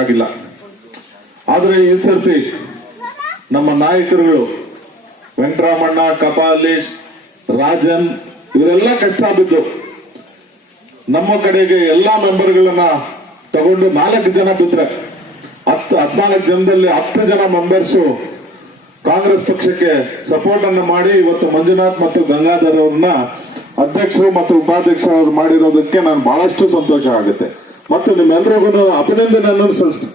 ಆಗಿಲ್ಲ ಆದರೆ ಈ ಸರ್ತಿ ನಮ್ಮ ನಾಯಕರುಗಳು ವೆಂಕಟರಾಮಣ್ಣ ಕಪಾಲೀಶ್ ರಾಜನ್, ಇವರೆಲ್ಲ ಕಷ್ಟ ಬಿದ್ದು ನಮ್ಮ ಕಡೆಗೆ ಎಲ್ಲಾ ಮೆಂಬರ್ಗಳನ್ನ ತಗೊಂಡು ನಾಲ್ಕು ಜನ ಬಿದ್ರೆ ಹತ್ತು, ಹದಿನಾಲ್ಕು ಜನದಲ್ಲಿ ಹತ್ತು ಜನ ಮೆಂಬರ್ಸ್ ಕಾಂಗ್ರೆಸ್ ಪಕ್ಷಕ್ಕೆ ಸಪೋರ್ಟ್ ಅನ್ನು ಮಾಡಿ ಇವತ್ತು ಮಂಜುನಾಥ್ ಮತ್ತು ಗಂಗಾಧರ್ ಅವ್ರನ್ನ ಅಧ್ಯಕ್ಷರು ಮತ್ತು ಉಪಾಧ್ಯಕ್ಷರು ಮಾಡಿರೋದಕ್ಕೆ ನಾನು ಬಹಳಷ್ಟು ಸಂತೋಷ ಆಗುತ್ತೆ. ಮತ್ತು ನಿಮ್ಮೆಲ್ಲರಿಗೂ ಅಭಿನಂದನೆಯನ್ನು ಸಲ್ಲಿಸ್ತೀವಿ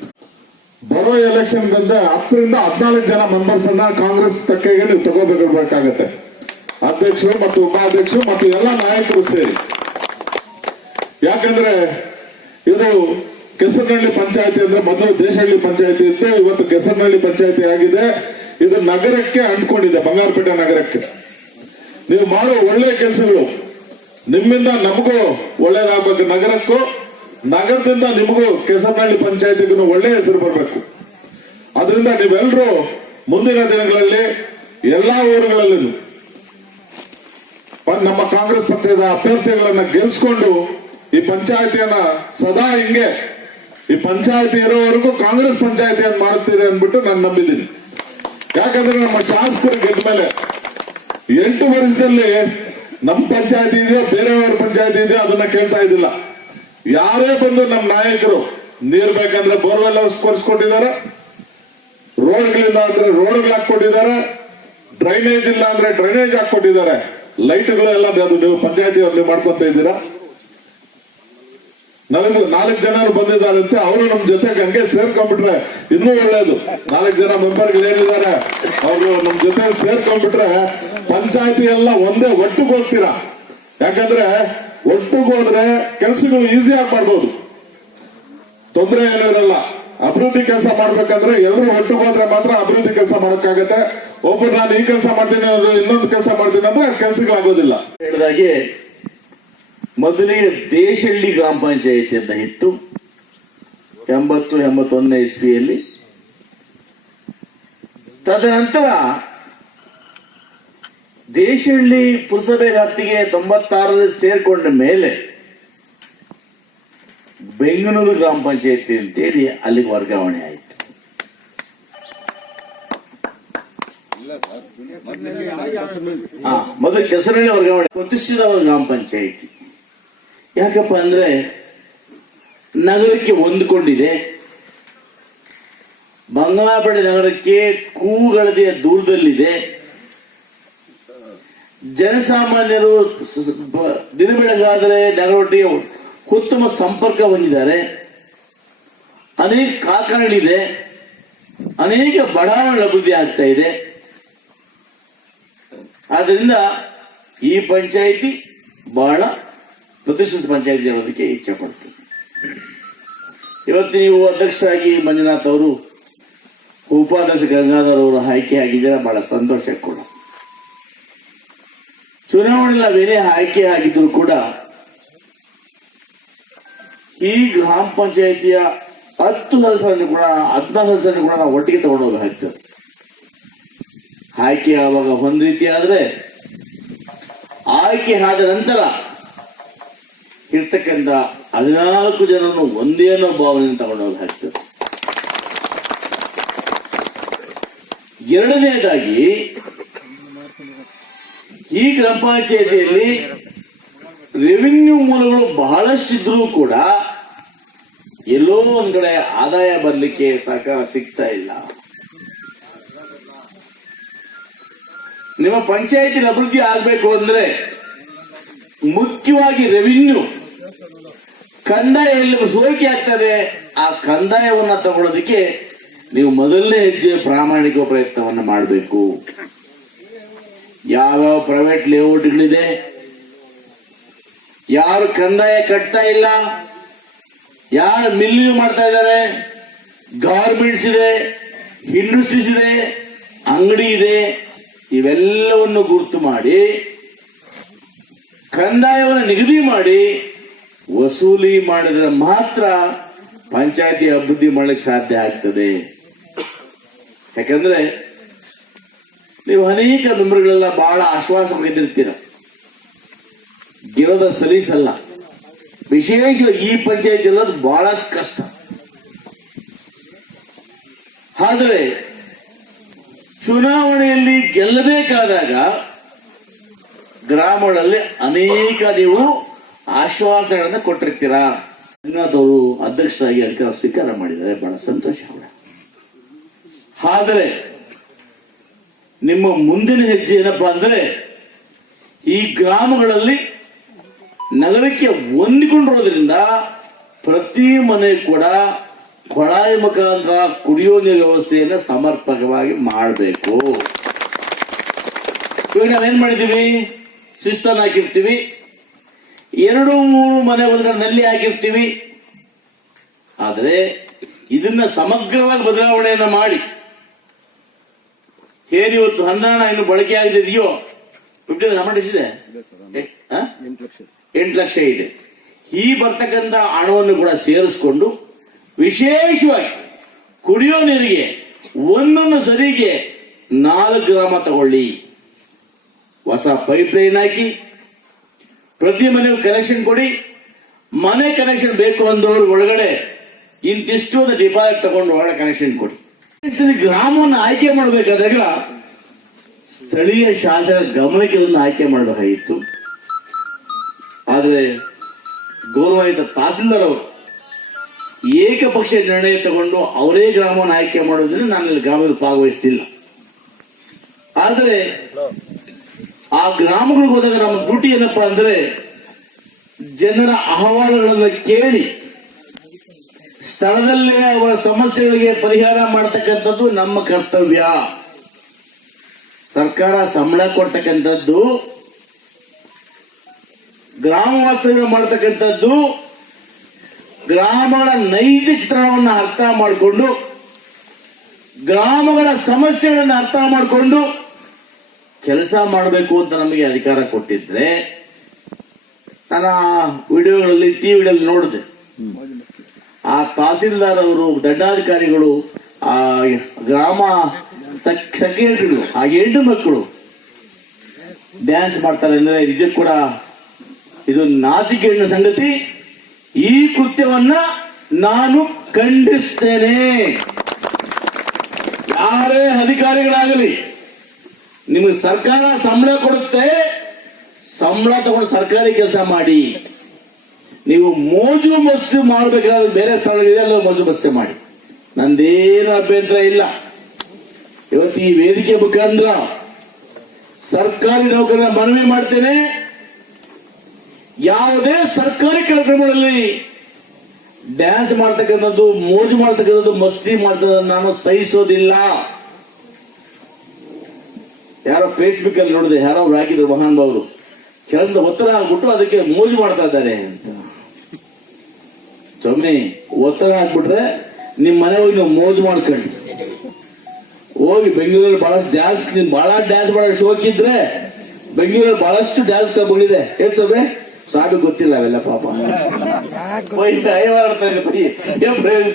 ಬರೋ ಎಲೆಕ್ಷನ್ ಬಂದ ಹತ್ತರಿಂದ ಹದಿನಾಲ್ಕು ಜನ ಮೆಂಬರ್ಸ್ ಅನ್ನ ಕಾಂಗ್ರೆಸ್ ತಕ್ಕೆಗೆ ನೀವು ತಗೋಬೇಕಾಗತ್ತೆ. ಅಧ್ಯಕ್ಷರು ಮತ್ತು ಉಪಾಧ್ಯಕ್ಷರು ಮತ್ತು ಎಲ್ಲ ನಾಯಕರು ಸೇರಿ. ಯಾಕಂದ್ರೆ ಇದು ಕೆಸರನಹಳ್ಳಿ ಪಂಚಾಯತಿ ಅಂದ್ರೆ ಮೊದಲು ದೇಶಹಳ್ಳಿ ಪಂಚಾಯತಿ ಇತ್ತು, ಇವತ್ತು ಕೆಸರನಹಳ್ಳಿ ಪಂಚಾಯತಿ ಆಗಿದೆ. ಇದು ನಗರಕ್ಕೆ ಅಂಟ್ಕೊಂಡಿದೆ, ಬಂಗಾರಪೇಟೆ ನಗರಕ್ಕೆ. ನೀವು ಮಾಡೋ ಒಳ್ಳೆ ಕೆಲಸಗಳು ನಿಮ್ಮಿಂದ ನಮಗೂ ಒಳ್ಳೇದಾಗಬೇಕು ನಗರಕ್ಕೂ ನಗರದಿಂದ ನಿಮಗೂ ಕೆಸರನಹಳ್ಳಿ ಪಂಚಾಯತಿಗೂ ಒಳ್ಳೆ ಹೆಸರು ಬರಬೇಕು. ಅದರಿಂದ ನೀವೆಲ್ಲರೂ ಮುಂದಿನ ದಿನಗಳಲ್ಲಿ ಎಲ್ಲಾ ಊರುಗಳಲ್ಲಿ ನಮ್ಮ ಕಾಂಗ್ರೆಸ್ ಪಕ್ಷದ ಅಭ್ಯರ್ಥಿಗಳನ್ನ ಗೆಲ್ಸ್ಕೊಂಡು ಈ ಪಂಚಾಯತಿಯನ್ನ ಸದಾ ಹಿಂಗೆ ಈ ಪಂಚಾಯತಿ ಇರೋವರೆಗೂ ಕಾಂಗ್ರೆಸ್ ಪಂಚಾಯತಿ ಅಂತ ಮಾಡುತ್ತೀರಿ ಅಂದ್ಬಿಟ್ಟು ನಾನು ನಂಬಿದ್ದೀನಿ. ಯಾಕಂದ್ರೆ ನಮ್ಮ ಶಾಸಕರು ಗೆದ್ದ ಮೇಲೆ ಎಂಟು ವರ್ಷದಲ್ಲಿ ನಮ್ಮ ಪಂಚಾಯತಿ ಇದೆಯೋ ಬೇರೆಯವ್ರ ಪಂಚಾಯತಿ ಇದೆಯೋ ಅದನ್ನ ಕೇಳ್ತಾ ಇದ್ದಿಲ್ಲ. ಯಾರೇ ಬಂದು ನಮ್ಮ ನಾಯಕರು ನೀರ್ ಬೇಕಂದ್ರೆ ಬೋರ್ವೆಲ್ ಕೊಡಿಸ್ಕೊಟ್ಟಿದ್ದಾರೆ. ರೋಡ್ಗಳಿಂದ ಅಂದ್ರೆ ರೋಡ್ಗಳು ಹಾಕೊಂಡಿದ್ದಾರೆ ಡ್ರೈನೇಜ್ ಇಲ್ಲ ಅಂದ್ರೆ ಡ್ರೈನೇಜ್ ಹಾಕೊಟ್ಟಿದ್ದಾರೆ ಲೈಟ್ಗಳು ಎಲ್ಲ ಅದು ನೀವು ಪಂಚಾಯತಿ ಮಾಡ್ಕೊತಾ ಮಾಡ್ಕೊಂತ ಇದ್ದೀರಾ? ನನಗೆ ನಾಲ್ಕು ಜನ ಬಂದಿದ್ದಾರಂತೆ, ಅವರು ನಮ್ ಜೊತೆಗೆ ಹಂಗೆ ಸೇರ್ಕೊಂಡ್ಬಿಟ್ರೆ ಇನ್ನೂ ಒಳ್ಳೇದು. ನಾಲ್ಕು ಜನ ಮೆಂಬರ್ಗಳು ಏನಿದ್ದಾರೆ, ಅವರು ನಮ್ ಜೊತೆ ಸೇರ್ಕೊಂಡ್ಬಿಟ್ರೆ ಪಂಚಾಯತಿ ಎಲ್ಲ ಒಂದೇ ಒಟ್ಟಿಗೆ ಹೋಗ್ತೀರಾ? ಯಾಕಂದ್ರೆ ಒಟ್ಟಿಗೆ ಹೋದ್ರೆ ಕೆಲಸಗಳು ಈಸಿಯಾಗಿ ಮಾಡ್ಬೋದು. ತೊಂದರೆ ಏನೂ ಇರಲ್ಲ. ಅಭಿವೃದ್ಧಿ ಕೆಲಸ ಮಾಡ್ಬೇಕಂದ್ರೆ ಎಲ್ಲರೂ ಒಟ್ಟಿಗೆ ಹೋದ್ರೆ ಮಾತ್ರ ಅಭಿವೃದ್ಧಿ ಕೆಲಸ ಮಾಡೋಕ್ಕಾಗತ್ತೆ. ಒಬ್ಬರು ನಾನು ಈ ಕೆಲಸ ಮಾಡ್ತೀನಿ ಇನ್ನೊಂದು ಕೆಲಸ ಮಾಡ್ತೀನಿ ಅಂದ್ರೆ ಕೆಲಸಗಳಾಗೋದಿಲ್ಲ. ಹೇಳಿದಾಗೆ ಮೊದಲಿಗೆ ದೇಶಹಳ್ಳಿ ಗ್ರಾಮ ಪಂಚಾಯಿತಿ ಅಂತ ಇತ್ತು. ಎಂಬತ್ತು, ಎಂಬತ್ತೊಂದನೇ ಇಸ್ವಿಯಲ್ಲಿ. ತದನಂತರ ದೇಶಹಳ್ಳಿ ಪುರಸಭೆ ವ್ಯಾಪ್ತಿಗೆ ತೊಂಬತ್ತಾರರಲ್ಲಿ ಸೇರ್ಕೊಂಡ ಮೇಲೆ ಬೆಂಗಳೂರು ಗ್ರಾಮ ಪಂಚಾಯತಿ ಅಂತೇಳಿ ಅಲ್ಲಿಗೆ ವರ್ಗಾವಣೆ ಆಯಿತು. ಮೊದಲು ಕೆಸರಳ್ಳಿ ವರ್ಗಾವಣೆ. ಪ್ರತಿಷ್ಠಿತ ಗ್ರಾಮ ಪಂಚಾಯಿತಿ. ಯಾಕಪ್ಪ ಅಂದ್ರೆ ನಗರಕ್ಕೆ ಹೊಂದಿಕೊಂಡಿದೆ. ಬಂಗಾಳಪೇಟೆ ನಗರಕ್ಕೆ ಕೂಗಳದೆಯ ದೂರದಲ್ಲಿದೆ. ಜನಸಾಮಾನ್ಯರು ದಿನ ಬೆಳಗಾದರೆ ನಗರೊಟ್ಟಿಗೆ ಉತ್ತಮ ಸಂಪರ್ಕ ಹೊಂದಿದ್ದಾರೆ. ಅನೇಕ ಕಾರ್ಖಾನೆಗಳಿದೆ. ಅನೇಕ ಬಡಾವಣೆಗಳ ಅಭಿವೃದ್ಧಿ ಆಗ್ತಾ ಇದೆ. ಆದ್ರಿಂದ ಈ ಪಂಚಾಯಿತಿ ಬಹಳ ಪ್ರತಿಷ್ಠಿತ ಪಂಚಾಯಿತಿ ಅನ್ನೋದಕ್ಕೆ ಇಚ್ಛೆ ಪಡ್ತೀನಿ ಇವತ್ತು ನೀವು ಅಧ್ಯಕ್ಷರಾಗಿ ಮಂಜುನಾಥ್ ಅವರು, ಉಪಾಧ್ಯಕ್ಷ ಗಂಗಾಧರ್ ಅವರು ಆಯ್ಕೆ ಆಗಿದ್ದೀರಾ ಬಹಳ ಸಂತೋಷ ಕೂಡ ಚುನಾವಣೆ ನಾವೇನೇ ಆಯ್ಕೆ ಆಗಿದ್ರು ಕೂಡ ಈ ಗ್ರಾಮ ಪಂಚಾಯಿತಿಯ ಹತ್ತು ಸದಸ್ಯರನ್ನು ಕೂಡ ಹದಿನಾಲ್ಕು ಸದಸ್ಯರನ್ನು ಕೂಡ ನಾವು ಒಟ್ಟಿಗೆ ತಗೊಂಡು ಹೋಗಬೇಕಾಗ್ತದೆ ಆಯ್ಕೆ ಆವಾಗ ಒಂದ್ ರೀತಿ ಆದ್ರೆ ಆಯ್ಕೆ ಆದ ನಂತರ ಇರ್ತಕ್ಕಂಥ ಹದಿನಾಲ್ಕು ಜನರನ್ನು ಒಂದೇ ಅನ್ನೋ ಭಾವನೆಯನ್ನು ತಗೊಂಡು ಹೋಗಬೇಕಾಗ್ತದೆ ಎರಡನೇದಾಗಿ ಈ ಗ್ರಾಮ ಪಂಚಾಯತಿಯಲ್ಲಿ ರೆವಿನ್ಯೂ ಮೂಲಗಳು ಬಹಳಷ್ಟಿದ್ರೂ ಕೂಡ ಎಲ್ಲೋ ಒಂದ್ ಕಡೆ ಆದಾಯ ಬರ್ಲಿಕ್ಕೆ ಸಹಕಾರ ಸಿಗ್ತಾ ಇಲ್ಲ. ನಿಮ್ಮ ಪಂಚಾಯತಿ ಅಭಿವೃದ್ಧಿ ಆಗ್ಬೇಕು ಅಂದ್ರೆ ಮುಖ್ಯವಾಗಿ ರೆವಿನ್ಯೂ ಕಂದಾಯ ಎಲ್ಲಿ ಸೋರಿಕೆ ಆಗ್ತದೆ, ಆ ಕಂದಾಯವನ್ನ ತಗೊಳ್ಳೋದಕ್ಕೆ ನೀವು ಮೊದಲನೇ ಹೆಜ್ಜೆ ಪ್ರಾಮಾಣಿಕ ಪ್ರಯತ್ನವನ್ನು ಮಾಡಬೇಕು. ಯಾವ್ಯಾವ ಪ್ರೈವೇಟ್ ಲೇಔಟ್ಗಳಿದೆ? ಯಾರು ಕಂದಾಯ ಕಟ್ತಾ ಇಲ್ಲ? ಯಾರು ಮಿಲ್ಲಿ ಮಾಡ್ತಾ ಇದ್ದಾರೆ? ಗಾರ್ಮೆಂಟ್ಸ್ ಇದೆ, ಇಂಡಸ್ಟ್ರೀಸ್ ಇದೆ, ಅಂಗಡಿ ಇದೆ, ಇವೆಲ್ಲವನ್ನು ಗುರುತು ಮಾಡಿ, ಕಂದಾಯವನ್ನು ನಿಗದಿ ಮಾಡಿ, ವಸೂಲಿ ಮಾಡಿದ್ರೆ ಮಾತ್ರ ಪಂಚಾಯತಿ ಅಭಿವೃದ್ಧಿ ಮಾಡಲಿಕ್ಕೆ ಸಾಧ್ಯ ಆಗ್ತದೆ. ಯಾಕಂದ್ರೆ ನೀವು ಅನೇಕ ನಂಬರ್ಗಳೆಲ್ಲ ಬಹಳ ಆಶ್ವಾಸ ಪಡೆದಿರ್ತೀರ. ಗೆಲ್ಲೋದ ಸಲೀಸಲ್ಲ. ವಿಶೇಷ ಈ ಪಂಚಾಯತ್ ಎಲ್ಲದು ಬಹಳ ಕಷ್ಟ. ಆದರೆ ಚುನಾವಣೆಯಲ್ಲಿ ಗೆಲ್ಲಬೇಕಾದಾಗ ಗ್ರಾಮಗಳಲ್ಲಿ ಅನೇಕ ನೀವು ಆಶ್ವಾಸಗಳನ್ನು ಕೊಟ್ಟಿರ್ತೀರಾ. ರಂಗನಾಥ್ ಅವರು ಅಧ್ಯಕ್ಷರಾಗಿ ಅಧಿಕಾರ ಸ್ವೀಕಾರ ಮಾಡಿದ್ದಾರೆ ಬಹಳ ಸಂತೋಷ ಆದರೆ ನಿಮ್ಮ ಮುಂದಿನ ಹೆಜ್ಜೆ ಏನಪ್ಪಾ ಅಂದ್ರೆ ಈ ಗ್ರಾಮಗಳಲ್ಲಿ ನಗರಕ್ಕೆ ಹೊಂದಿಕೊಂಡಿರೋದ್ರಿಂದ ಪ್ರತಿ ಮನೆ ಕೂಡ ಕೊಳಾಯಿ ಮುಖಾಂತರ ಕುಡಿಯೋ ನೀರು ವ್ಯವಸ್ಥೆಯನ್ನು ಸಮರ್ಪಕವಾಗಿ ಮಾಡಬೇಕು. ಇವಾಗ ನಾವೇನ್ ಮಾಡಿದೀವಿ ಶಿಸ್ತನ್ನು ಹಾಕಿರ್ತೀವಿ. ಎರಡು, ಮೂರು ಮನೆ ಒಂದ್ರ ನಲ್ಲಿ ಹಾಕಿರ್ತೀವಿ. ಆದರೆ ಇದನ್ನ ಸಮಗ್ರವಾಗಿ ಬದಲಾವಣೆಯನ್ನ ಮಾಡಿ ಹೇಗೆ ಇವತ್ತು ಹನ್ನೆರಡು ಇನ್ನು ಬಳಕೆ ಇದೆಯೋ ಫಿಫ್ಟಿ ಅಮೌಂಟ್ ಎಷ್ಟಿದೆ? ಎಂಟು ಲಕ್ಷ ಇದೆ. ಈ ಬರ್ತಕ್ಕಂಥ ಹಣವನ್ನು ಕೂಡ ಸೇರಿಸ್ಕೊಂಡು ವಿಶೇಷವಾಗಿ ಕುಡಿಯೋ ನೀರಿಗೆ ಒಂದೊಂದು ಸರಿಗೆ ನಾಲ್ಕು ಗ್ರಾಮ ತಗೊಳ್ಳಿ. ಹೊಸ ಪೈಪ್ ಲೈನ್ ಹಾಕಿ ಪ್ರತಿ ಮನೆಗೂ ಕನೆಕ್ಷನ್ ಕೊಡಿ. ಮನೆ ಕನೆಕ್ಷನ್ ಬೇಕು ಅಂದವ್ರ ಒಳಗಡೆ ಇಂತಿಷ್ಟು ಒಂದು ಡಿಪಾಸಿಟ್ ತಗೊಂಡು ಒಳಗಡೆ ಕನೆಕ್ಷನ್ ಕೊಡಿ. ಗ್ರಾಮವನ್ನು ಆಯ್ಕೆ ಮಾಡಬೇಕಾದಾಗ ಸ್ಥಳೀಯ ಶಾಸಕರ ಗಮನಕ್ಕೆ ಇದನ್ನು ಆಯ್ಕೆ ಮಾಡಬೇಕಾಗಿತ್ತು. ಆದರೆ ಗೌರವಾಯುತ ತಹಸೀಲ್ದಾರ್ ಅವರು ಏಕಪಕ್ಷ ನಿರ್ಣಯ ತಗೊಂಡು ಅವರೇ ಗ್ರಾಮವನ್ನು ಆಯ್ಕೆ ಮಾಡೋದ್ರಿಂದ ನಾನು ಇಲ್ಲಿ ಗ್ರಾಮದಲ್ಲಿ ಭಾಗವಹಿಸ್ತಿಲ್ಲ. ಆದರೆ ಆ ಗ್ರಾಮಗಳಿಗೆ ಹೋದಾಗ ನಮ್ಮ ಡ್ಯೂಟಿ ಏನಪ್ಪಾ ಅಂದ್ರೆ ಜನರ ಅಹವಾಲುಗಳನ್ನು ಕೇಳಿ ಸ್ಥಳದಲ್ಲೇ ಅವರ ಸಮಸ್ಯೆಗಳಿಗೆ ಪರಿಹಾರ ಮಾಡತಕ್ಕಂಥದ್ದು ನಮ್ಮ ಕರ್ತವ್ಯ. ಸರ್ಕಾರ ಸಂಬಳ ಕೊಡ್ತಕ್ಕಂಥದ್ದು, ಗ್ರಾಮ ವಾಸ್ತವ್ಯ ಮಾಡತಕ್ಕಂಥದ್ದು, ಗ್ರಾಮಗಳ ನೈಜ ಚಿತ್ರಣವನ್ನು ಅರ್ಥ ಮಾಡಿಕೊಂಡು, ಗ್ರಾಮಗಳ ಸಮಸ್ಯೆಗಳನ್ನು ಅರ್ಥ ಮಾಡಿಕೊಂಡು ಕೆಲಸ ಮಾಡಬೇಕು ಅಂತ ನಮಗೆ ಅಧಿಕಾರ ಕೊಟ್ಟಿದ್ರೆ, ನಾನು ವಿಡಿಯೋಗಳಲ್ಲಿ ಟಿವಿಗಳಲ್ಲಿ ನೋಡಿದೆ. ಆ ತಹಸೀಲ್ದಾರ್ ಅವರು ದಂಡಾಧಿಕಾರಿಗಳು, ಆ ಗ್ರಾಮ ಸೆಕ್ರೆಟರಿಗಳು ಆ ಎಂಟು ಮಕ್ಕಳು ಡ್ಯಾನ್ಸ್ ಮಾಡ್ತಾರೆ ಅಂದ್ರೆ ನಿಜ ಕೂಡ ಇದು ನಾಚಿಕೆ ಸಂಗತಿ. ಈ ಕೃತ್ಯವನ್ನ ನಾನು ಖಂಡಿಸ್ತೇನೆ. ಯಾರೇ ಅಧಿಕಾರಿಗಳಾಗಲಿ, ನಿಮಗೆ ಸರ್ಕಾರ ಸಂಬಳ ಕೊಡುತ್ತೆ, ಸಂಬಳ ತಗೊಂಡು ಸರ್ಕಾರಿ ಕೆಲಸ ಮಾಡಿ. ನೀವು ಮೋಜು ಮಸ್ತಿ ಮಾಡಬೇಕಾದ್ರೆ ಬೇರೆ ಸ್ಥಳಗಳಿದೆ, ಅಲ್ಲ ಮೋಜು ಮಸ್ತಿ ಮಾಡಿ. ನಂದೇನು ಅಭ್ಯಂತರ ಇಲ್ಲ. ಇವತ್ತು ಈ ವೇದಿಕೆ ಮುಖಾಂತರ ಸರ್ಕಾರಿ ನೌಕರರ ಮನವಿ ಮಾಡ್ತೇನೆ. ಯಾವುದೇ ಸರ್ಕಾರಿ ಕಾರ್ಯಕ್ರಮಗಳಲ್ಲಿ ಡ್ಯಾನ್ಸ್ ಮಾಡ್ತಕ್ಕಂಥದ್ದು, ಮೋಜು ಮಾಡ್ತಕ್ಕಂಥದ್ದು, ಮಸ್ತಿ ಮಾಡ್ತಕ್ಕಂಥದ್ದು ನಾನು ಸಹಿಸೋದಿಲ್ಲ. ಯಾರೋ ಫೇಸ್ಬುಕ್ ಅಲ್ಲಿ ನೋಡಿದೆ ಯಾರೋ ಅವ್ರು ಹಾಕಿದ್ರು ಮಹಾನ್ ಭಾವರು ಕೆಲಸದ ಒತ್ತಡ ಆಗ್ಬಿಟ್ಟು ಅದಕ್ಕೆ ಮೋಜು ಮಾಡ್ತಾ ಇದ್ದಾರೆ ಅಂತ. ಸ್ವಾಮಿ, ಒತ್ತಡ ಹಾಕ್ಬಿಟ್ರೆ ನಿಮ್ಮ ಮನೆ ಹೋಗಿ ನೀವು ಮೋಜು ಮಾಡ್ಕೊಂಡು ಹೋಗಿ ಬೆಂಗಳೂರಲ್ಲಿ ಬಹಳಷ್ಟು ಡ್ಯಾನ್ಸ್ ನಿಮ್ ಬಹಳ ಡ್ಯಾನ್ಸ್ ಮಾಡೋ ಶೋಕಿದ್ರೆ ಬೆಂಗಳೂರಲ್ಲಿ ಬಹಳಷ್ಟು ಡ್ಯಾನ್ಸ್ ತಗೊಂಡಿದೆ. ಏನ್ ಸ್ವಾಮಿ? ಸ್ವಾಮಿ ಗೊತ್ತಿಲ್ಲ ಅವೆಲ್ಲ ಪಾಪ.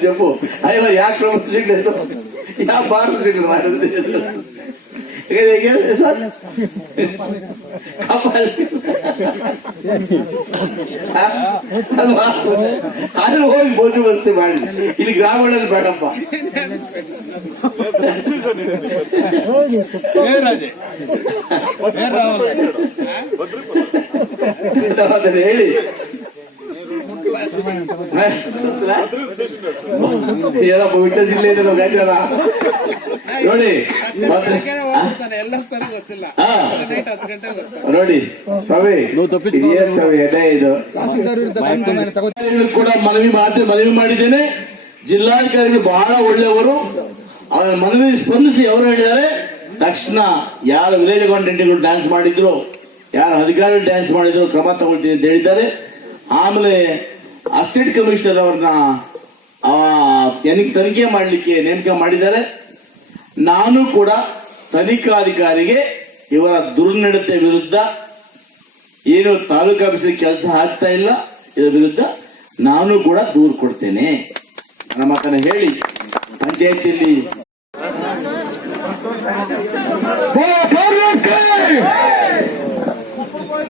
ಜಪ್ಪು. ಐವರ್ ಯಾಕೆ ಯಾವ ಭಾರತ ಸಿಗ್ಲಿ ಅಲ್ಲಿ ಹೋಗಿ ಬೋಧಿ ವ್ಯವಸ್ಥೆ ಮಾಡಿ ಇಲ್ಲಿ ಗ್ರಾಮಗಳಲ್ಲಿ ಬೇಡಪ್ಪ ಹೇಳಿ ಏನಪ್ಪ ಬಿಟ್ಟ ಜಿಲ್ಲೆ ಇದೆ ನಾವು ನೋಡಿ ನೋಡಿ ಸ್ವಾಮಿ ಇದು ಏನ್ ಸ್ವಾಮಿ ಅದೇ ಇದು. ಕೂಡ ಮನವಿ ಮಾತ್ರ ಮನವಿ ಮಾಡಿದ್ದೇನೆ. ಜಿಲ್ಲಾಧಿಕಾರಿಗಳು ಬಹಳ ಒಳ್ಳೆಯವರು. ಅವರ ಮನವಿ ಸ್ಪಂದಿಸಿ ಅವರು ಹೇಳಿದ್ದಾರೆ ತಕ್ಷಣ ಯಾರು ವಿಲೇಜ್ ಅಕೌಂಟೆಂಟ್ಗಳು ಡ್ಯಾನ್ಸ್ ಮಾಡಿದ್ರು ಯಾರು ಅಧಿಕಾರಿಗಳು ಡ್ಯಾನ್ಸ್ ಮಾಡಿದ್ರು ಕ್ರಮ ತಗೊಳ್ತೀನಿ ಅಂತ ಹೇಳಿದ್ದಾರೆ. ಆಮೇಲೆ ಅಸಿಸ್ಟೆಂಟ್ ಕಮಿಷನರ್ ಅವ್ರನ್ನ ತನಿಖೆ ಮಾಡಲಿಕ್ಕೆ ನೇಮಕ ಮಾಡಿದ್ದಾರೆ. ನಾನು ಕೂಡ ತನಿಖಾಧಿಕಾರಿಗೆ ಇವರ ದುರ್ನಡತೆ ವಿರುದ್ಧ ಏನು ತಾಲೂಕು ಆಫೀಸಲ್ಲಿ ಕೆಲಸ ಆಗ್ತಾ ಇಲ್ಲ, ಇದರ ವಿರುದ್ಧ ನಾನು ಕೂಡ ದೂರು ಕೊಡ್ತೇನೆ. ನನ್ನ ಮಾತನ್ನ ಹೇಳಿ, ಪಂಚಾಯತಿಯಲ್ಲಿ